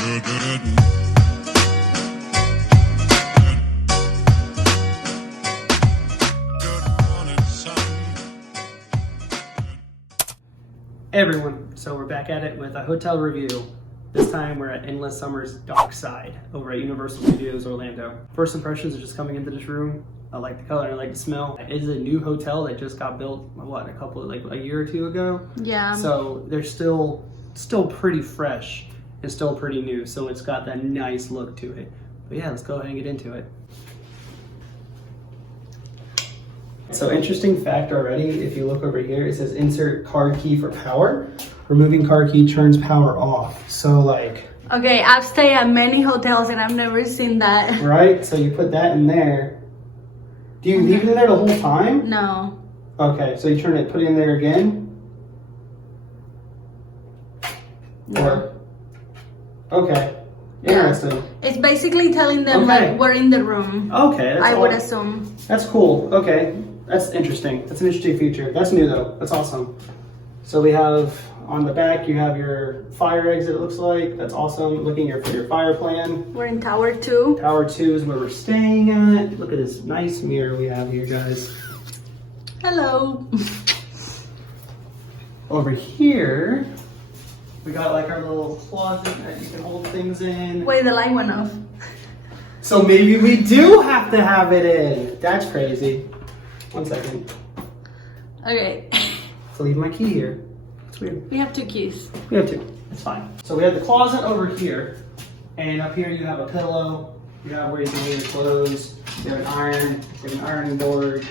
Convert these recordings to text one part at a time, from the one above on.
Hey everyone, so we're back at it with a hotel review. This time we're at Endless Summer's Dockside over at Universal Studios Orlando. First impressions are just coming into this room. I like the color, I like the smell. It is a new hotel that just got built, a year or two ago? Yeah. So they're still pretty fresh and still pretty new, so it's got that nice look to it. But yeah, let's go ahead and get into it. So interesting fact already, if you look over here, it says insert card key for power. Removing card key turns power off. So like... Okay, I've stayed at many hotels and I've never seen that. Right? So you put that in there. Do you leave it in there the whole time? No. Okay, so you put it in there again? No. Okay. Interesting. It's basically telling them like we're in the room. Okay. I would assume. That's cool. Okay. That's interesting. That's an interesting feature. That's new though. That's awesome. So we have on the back, you have your fire exit, it looks like. That's awesome. Looking for your fire plan. We're in Tower 2. Tower 2 is where we're staying at. Look at this nice mirror we have here, guys. Hello. Over here, we got like our little closet that you can hold things in. Wait, the light went off. So maybe we do have to have it in. That's crazy. 1 second. Okay. So leave my key here. It's weird. We have 2 keys. We have 2. It's fine. So we have the closet over here, and up here you have a pillow. You have where you can hang your clothes. You have an iron. You have an ironing board.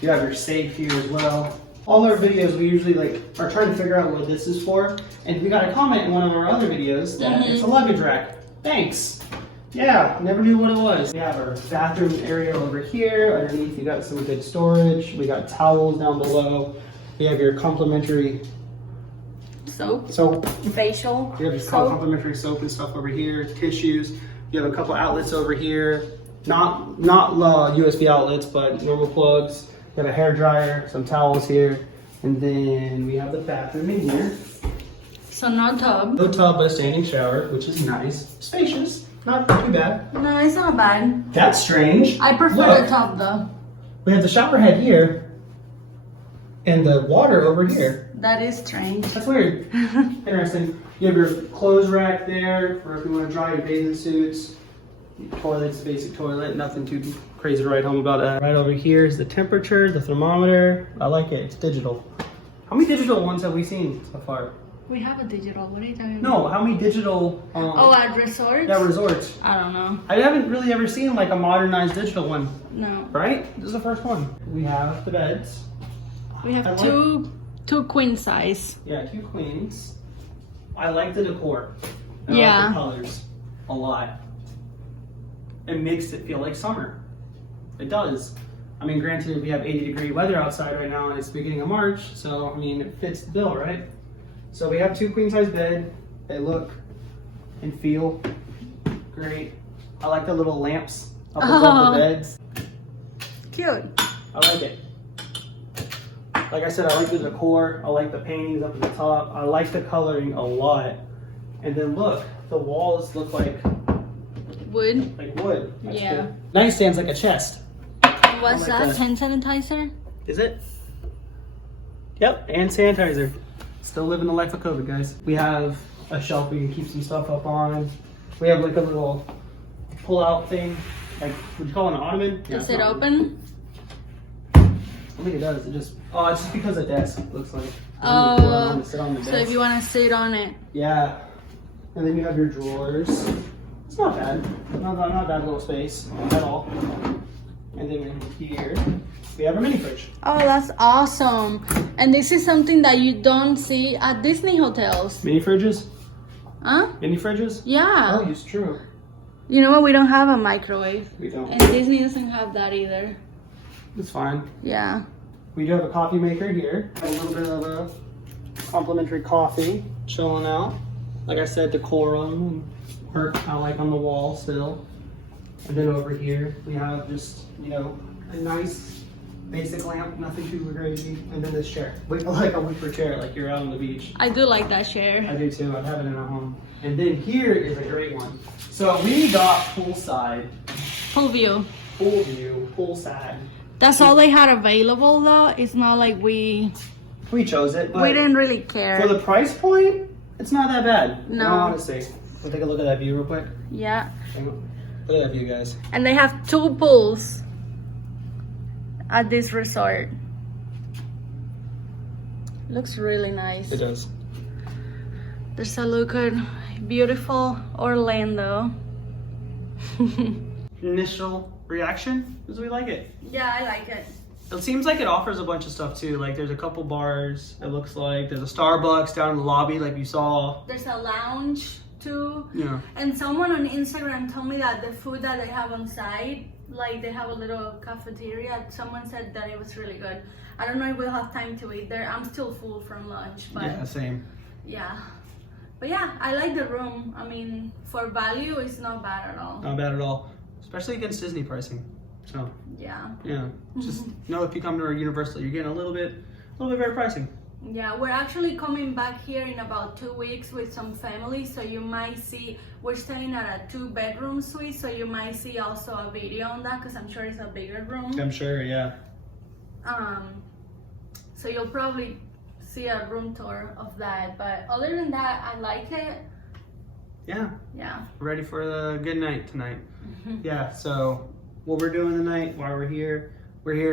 You have your safe here as well. All our videos, we usually are trying to figure out what this is for, and we got a comment in one of our other videos that it's a luggage rack. Thanks. Yeah, never knew what it was. We have our bathroom area over here. Underneath, you got some good storage. We got towels down below. We have your complimentary soap. Facial. You have your complimentary soap and stuff over here. Tissues. You have a couple outlets over here. Not USB outlets, but normal plugs. You have a hair dryer, some towels here, and then we have the bathroom in here. So no tub. No tub, but a standing shower, which is nice. Spacious. Not too bad. No, it's not bad. That's strange. I prefer the tub though. We have the shower head here and the water over here. That is strange. That's weird. Interesting. You have your clothes rack there for if you want to dry your bathing suits. Toilet's a basic toilet, nothing too crazy to write home about that. Right over here is the temperature, the thermometer. I like it, it's digital. How many digital ones have we seen so far? We have a digital. What are you talking about? No, how many digital? At resorts? Yeah, resorts. I don't know. I haven't really ever seen like a modernized digital one. No. Right? This is the first one. We have the beds. We have two queen size. Yeah, 2 queens. I like the decor. I like the colors a lot. It makes it feel like summer. It does. I mean, granted, we have 80-degree weather outside right now and it's the beginning of March, so I mean, it fits the bill, right? So we have 2 queen-size beds. They look and feel great. I like the little lamps up above the beds. Cute. I like it. Like I said, I like the decor. I like the paintings up at the top. I like the coloring a lot. And then look, the walls look like wood. Like wood. That's yeah. Good. Nightstand's like a chest. What's that? Hand sanitizer? Is it? Yep, and sanitizer. Still living the life of COVID, guys. We have a shelf we can keep some stuff up on. We have like a little pull-out thing. Like, would you call it an ottoman? Does it open? I think it does. It's just because the desk looks like. Oh, so if you want to sit on it. Yeah. And then you have your drawers. It's not bad. Not bad little space at all. And then here, we have a mini fridge. Oh, that's awesome. And this is something that you don't see at Disney hotels. Mini fridges? Huh? Mini fridges? Yeah. Oh, it's true. You know what? We don't have a microwave. We don't. And Disney doesn't have that either. It's fine. Yeah. We do have a coffee maker here. Have a little bit of a complimentary coffee chilling out. Like I said, decorum and work I like on the wall still. And then over here we have just, you know, a nice basic lamp, nothing too crazy. And then this chair, like a wicker chair, like you're out on the beach. I do like that chair. I do too. I have it in our home. And then here is a great one. So we got poolside, Full view. pool view, poolside. That's all they had available though. It's not like we chose it, but we didn't really care. for the price point, it's not that bad. No. Honestly. We'll take a look at that view real quick. Yeah. Hang on. Look at that view, guys. And they have 2 pools at this resort. Looks really nice. It does. There's a look at beautiful Orlando. Initial reaction is we like it. Yeah, I like it. It seems like it offers a bunch of stuff too. Like there's a couple bars, it looks like. There's a Starbucks down in the lobby like you saw. There's a lounge too. Yeah. And someone on Instagram told me that the food that they have on site, like they have a little cafeteria. Someone said that it was really good. I don't know if we'll have time to eat there. I'm still full from lunch, but Yeah, same. yeah. But yeah, I like the room. I mean, for value, it's not bad at all. Not bad at all. Especially against Disney pricing. So Yeah. yeah. Just know if you come to our Universal, you're getting a little bit better pricing. Yeah, we're actually coming back here in about 2 weeks with some family, so you might see, we're staying at a 2-bedroom suite, so you might see also a video on that because I'm sure it's a bigger room. I'm sure, yeah. So you'll probably see a room tour of that, but other than that, I like it. Yeah. Yeah. Ready for the good night tonight. Yeah, so what we're doing tonight while we're here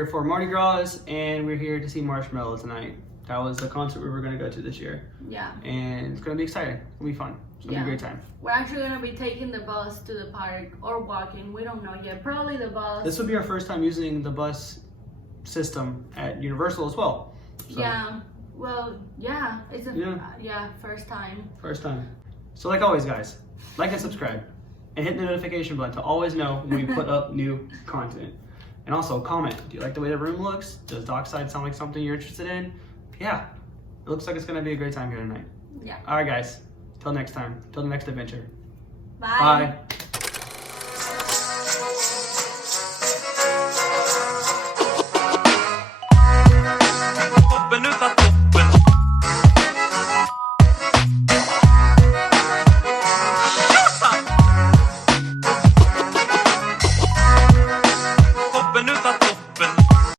for Mardi Gras, and we're here to see Marshmallow tonight. That was the concert we were going to go to this year. Yeah. And it's going to be exciting. It'll be fun. It's going to be a great time. We're actually going to be taking the bus to the park or walking. We don't know yet. Probably the bus. This will be our first time using the bus system at Universal as well. So, Yeah. Well, yeah. It's a first time. First time. So like always, guys, like and subscribe. And hit the notification button to always know when we put up new content. And also comment. Do you like the way the room looks? Does Dockside sound like something you're interested in? Yeah, it looks like it's gonna be a great time here tonight. Yeah. All right, guys. Till next time. Till the next adventure. Bye. Bye.